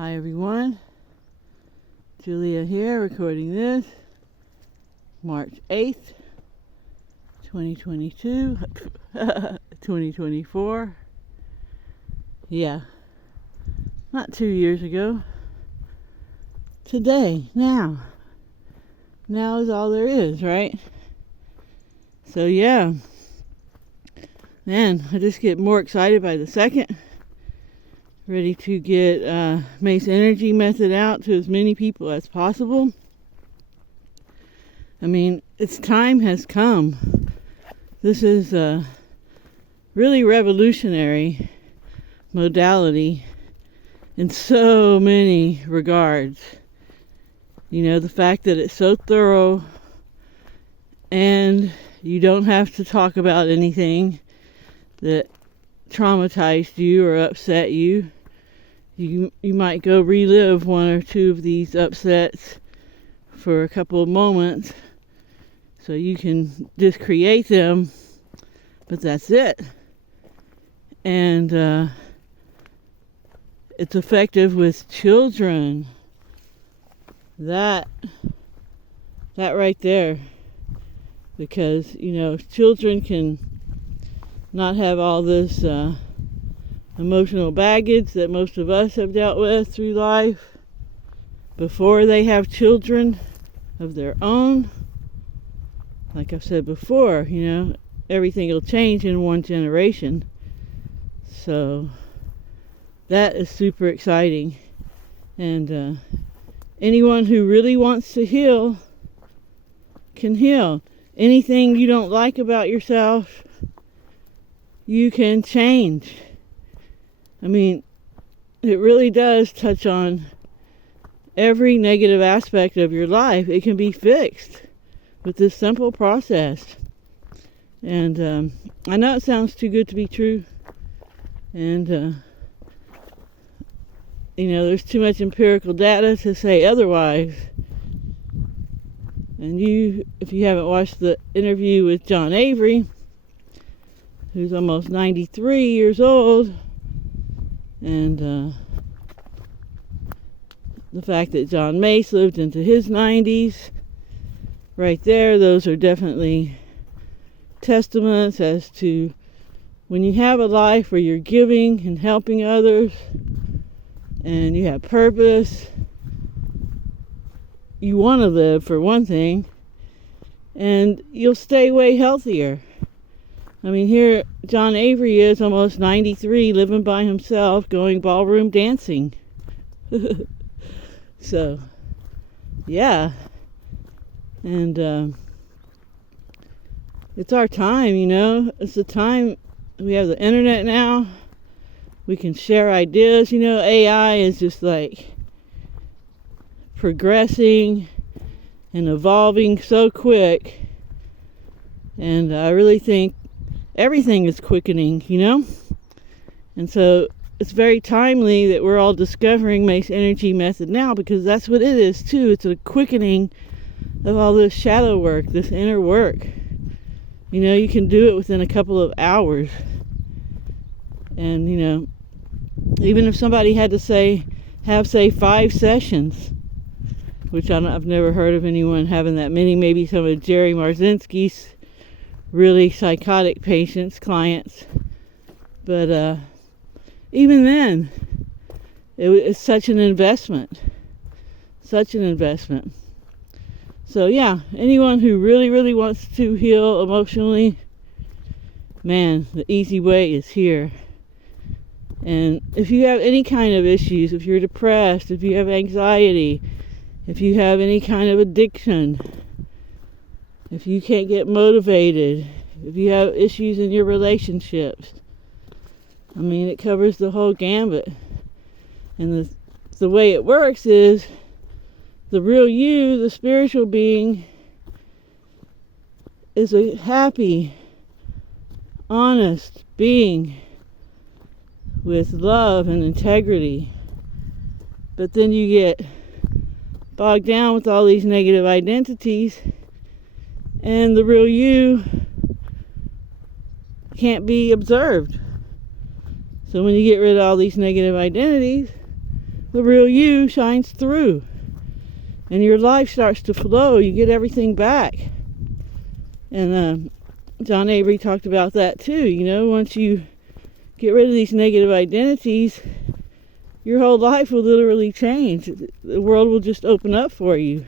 Hi everyone, Julia here recording this, March 8th, 2022, 2024, yeah, not 2 years ago, today, now is all there is, right? So yeah, man, I just get more excited by the second. Ready to get Mace Energy Method out to as many people as possible. I mean, its time has come. This is a really revolutionary modality in so many regards. You know, the fact that it's so thorough and you don't have to talk about anything that traumatized you or upset you. You might go relive one or two of these upsets for a couple of moments so you can just create them, but that's it. And it's effective with children. That right there, because children can not have all this emotional baggage that most of us have dealt with through life before they have children of their own. Like I've said before, everything will change in one generation. So that is super exciting. And anyone who really wants to heal can heal. Anything you don't like about yourself, you can change. I mean, it really does touch on every negative aspect of your life. It can be fixed with this simple process. And I know it sounds too good to be true. And, there's too much empirical data to say otherwise. And if you haven't watched the interview with John Avery, who's almost 93 years old, and the fact that John Mace lived into his 90s, right there, those are definitely testaments as to when you have a life where you're giving and helping others, and you have purpose, you want to live, for one thing, and you'll stay way healthier. I mean, here John Avery is almost 93, living by himself, going ballroom dancing. So, yeah. And it's our time, It's the time. We have the internet now. We can share ideas. AI is just like progressing and evolving so quick. And I really think everything is quickening, And so it's very timely that we're all discovering Mace Energy Method now, because that's what it is too. It's a quickening of all this shadow work, this inner work. You can do it within a couple of hours. And, even if somebody had to have 5 sessions, which I've never heard of anyone having that many, maybe some of Jerry Marzinski's really psychotic clients, but even then, it's such an investment. So yeah, anyone who really, really wants to heal emotionally, man, the easy way is here. And if you have any kind of issues, if you're depressed, if you have anxiety, if you have any kind of addiction, if you can't get motivated, if you have issues in your relationships, I mean, it covers the whole gambit. And the way it works is the real you, the spiritual being, is a happy, honest being with love and integrity. But then you get bogged down with all these negative identities, and the real you can't be observed. So when you get rid of all these negative identities, the real you shines through. And your life starts to flow. You get everything back. And John Avery talked about that too. You know, once you get rid of these negative identities, your whole life will literally change. The world will just open up for you.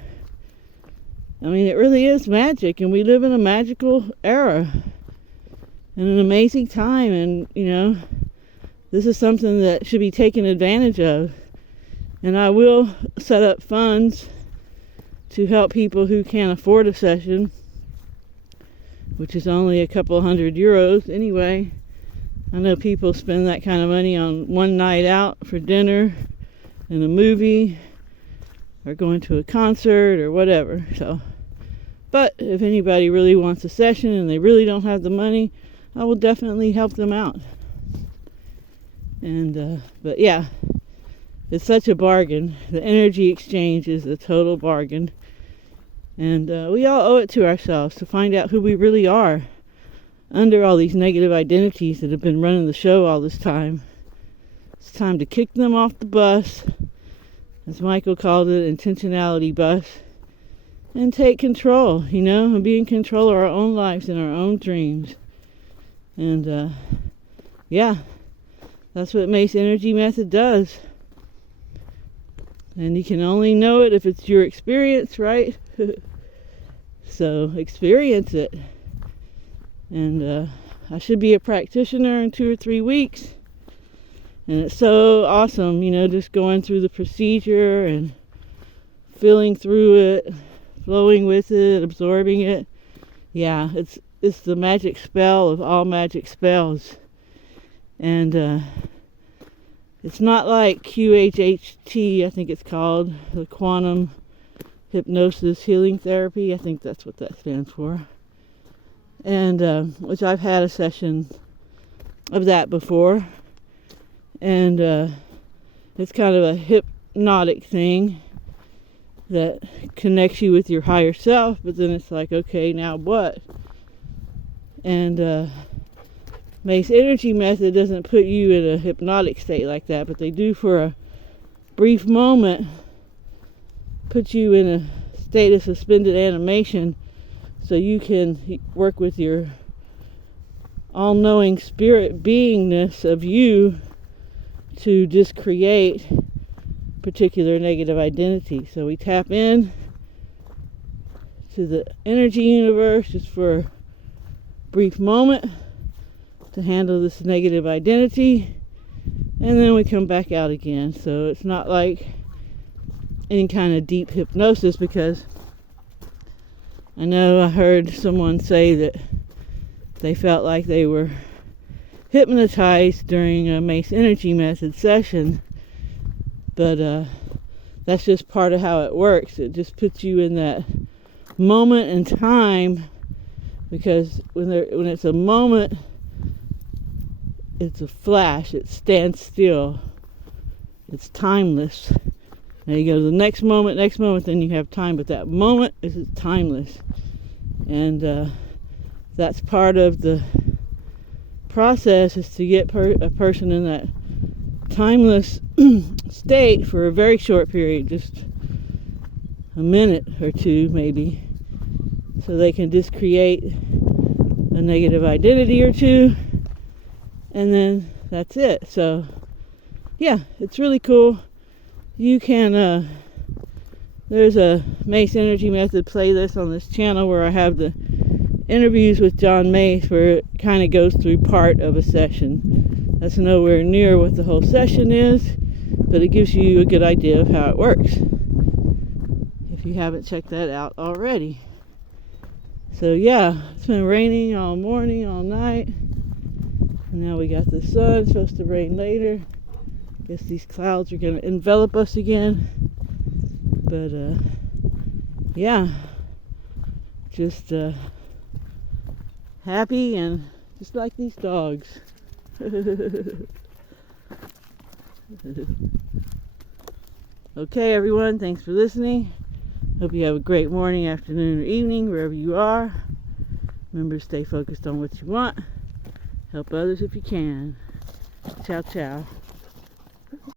I mean, it really is magic, and we live in a magical era and an amazing time. And, you know, this is something that should be taken advantage of. And I will set up funds to help people who can't afford a session, which is only a couple €100 anyway. I know people spend that kind of money on one night out for dinner and a movie or going to a concert or whatever. So, but if anybody really wants a session and they really don't have the money, I will definitely help them out. And but yeah, it's such a bargain. The energy exchange is a total bargain. And we all owe it to ourselves to find out who we really are under all these negative identities that have been running the show all this time. It's time to kick them off the bus, as Michael called it, intentionality bus, and take control, you know, and be in control of our own lives and our own dreams. And yeah, that's what Mace Energy Method does. And you can only know it if it's your experience, right? So experience it. And I should be a practitioner in 2 or 3 weeks. And it's so awesome, you know, just going through the procedure and feeling through it, flowing with it, absorbing it. Yeah, it's the magic spell of all magic spells. And it's not like QHHT, I think it's called, the quantum hypnosis healing therapy. I think that's what that stands for. And which I've had a session of that before. And it's kind of a hypnotic thing that connects you with your higher self, but then it's like, okay, now what? And Mace Energy Method doesn't put you in a hypnotic state like that, but they do for a brief moment put you in a state of suspended animation so you can work with your all-knowing spirit beingness of you to just create particular negative identity. So we tap in to the energy universe just for a brief moment to handle this negative identity, and then we come back out again. So it's not like any kind of deep hypnosis, because I know I heard someone say that they felt like they were hypnotized during a Mace Energy Method session, but that's just part of how it works. It just puts you in that moment in time, because when it's a moment, it's a flash, it stands still, it's timeless. Now you go to the next moment, then you have time, but that moment is timeless. And that's part of the process, is to get a person in that timeless state for a very short period, just a minute or two maybe, so they can just create a negative identity or two, and then that's it. So yeah, it's really cool. You can there's a Mace Energy Method playlist on this channel where I have the interviews with John Mace, where it kind of goes through part of a session. That's nowhere near what the whole session is, but it gives you a good idea of how it works, if you haven't checked that out already. So yeah, it's been raining all morning, all night, and now we got the sun. It's supposed to rain later. Guess these clouds are going to envelop us again. But yeah, just happy, and just like these dogs. Okay, everyone, thanks for listening. Hope you have a great morning, afternoon, or evening, wherever you are. Remember to stay focused on what you want. Help others if you can. Ciao, ciao.